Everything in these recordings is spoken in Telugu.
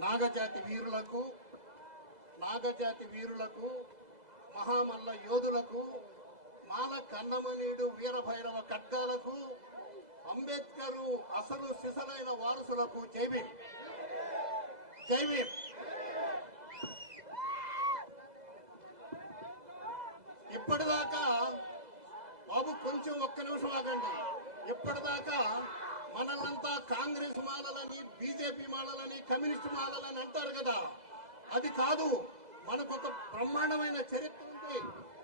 నాగజాతి వీరులకు మహామల్ల యోధులకు మాల కన్నమనీయుడు వీరభైరవ ఖడ్గాలకు అంబేద్కర్ అసలు సిసలైన వారసులకు జై భీమ్. జై భీమ్. ఇప్పటిదాకా బాబు కొంచెం ఒక్క నిమిషం ఆగండి. ఇప్పటిదాకా మనల్నంతా కాంగ్రెస్ మాలలని, బీజేపీ మాలలని, కమ్యూనిస్ట్ మాలలని అంటారు కదా. అది కాదు, మనకు ఒక బ్రహ్మాండమైన చరిత్ర ఉంది.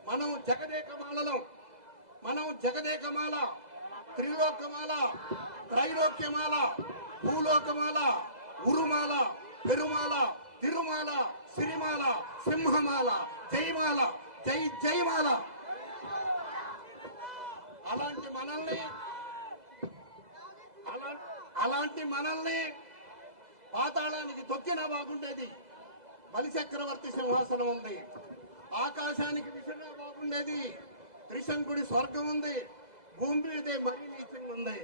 మనం జగదేకమాలలో, మనం జగదేకమాల, త్రిలోకమాల, త్రైలోక్యమాల, భూలోకమాల, ఉరుమాల, పెరుమాల, తిరుమాల, సిరిమాల, సింహమాల, జయమాల, జై జయమాల. అలాంటి మనల్ని పాతాళానికి తొక్కినా బాగుండేది. బలిచక్రవర్తి సింహాసనం ఉంది. ఆకాశానికి విషనా బాగుండేది. త్రిశంకుడి స్వర్గం ఉంది. భూమి మీదే మరీ నీచంగా ఉంది.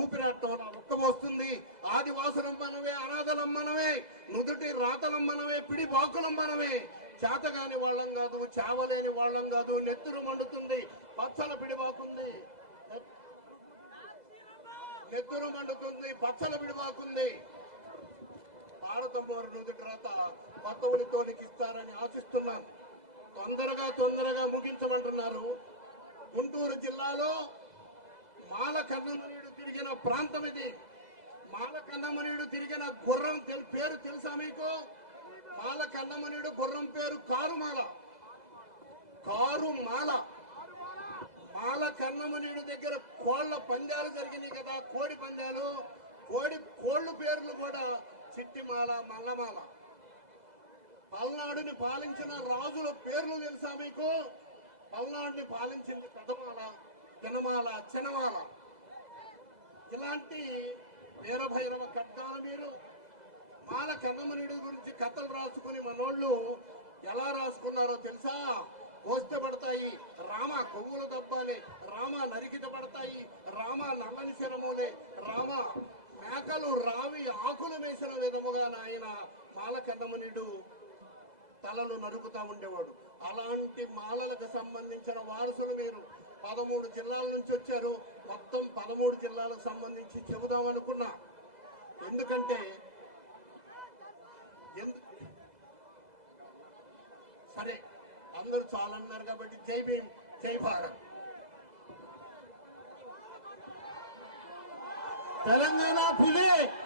ఊపిరాటం ఉక్కమొస్తుంది. ఆదివాసులం మనమే, అనాథలం మనమే, నుదుటి రాతలం మనమే, పిడి బాకులం మనమే. చేతగాని వాళ్ళం కాదు, చావలేని వాళ్ళం కాదు. నెత్తురు మండుతుంది, పచ్చల పిడిబాకుంది. నెత్తురు మండుతుంది, పచ్చల పిడిబాకుంది. భారతంబోరు నుదుటి రాత కొత్తవులతో ఇస్తారని ఆశిస్తున్నాం. తొందరగా ముగించమంటున్నారు. గుంటూరు జిల్లాలో మాల కన్నమనీయుడు తిరిగిన ప్రాంతం ఇది. మాల కన్నమనీయుడు తిరిగిన గుర్రం పేరు తెలుసా మీకు? మాల కన్నమనీయుడు గుర్రం పేరు కారుమాల. మాల కన్నమనీయుడు దగ్గర కోళ్ల పందాలు జరిగినాయి కదా, కోడి పందాలు. కోళ్లు పేర్లు కూడా చిట్టిమాల, మల్లమాల. పల్నాడుని పాలించిన రాజుల పేర్లు తెలుసా మీకు? పల్నాడుని పాలించింది పెదమాల, దినమాల, చినమాల. ఇలాంటి వీరభైరవ ఖడ్గాలు మీరు మాల కన్నమనీయుడి గురించి కథలు రాసుకుని మనోళ్ళు ఎలా రాసుకున్నారో తెలుసా? కోస్తే పడతాయి, రామ కొవ్వులు దబ్బాలి, రామ నరికిట పడతాయి, రామ నల్లని శనములే, రామ మేకలు రావి ఆకులు వేసిన విధముగా ఆయన మాల కన్నమనీయుడు తలలు నరుకుతా ఉండేవాడు. అలాంటి మాలలకు సంబంధించిన వారసులు మీరు 13 జిల్లాల నుంచి వచ్చారు. మొత్తం 13 జిల్లాలకు సంబంధించి చెబుదామనుకున్నా. ఎందుకంటే సరే అందరూ చాలన్నారు కాబట్టి జై భీమ్, జై భారత్. తెలంగాణ పులి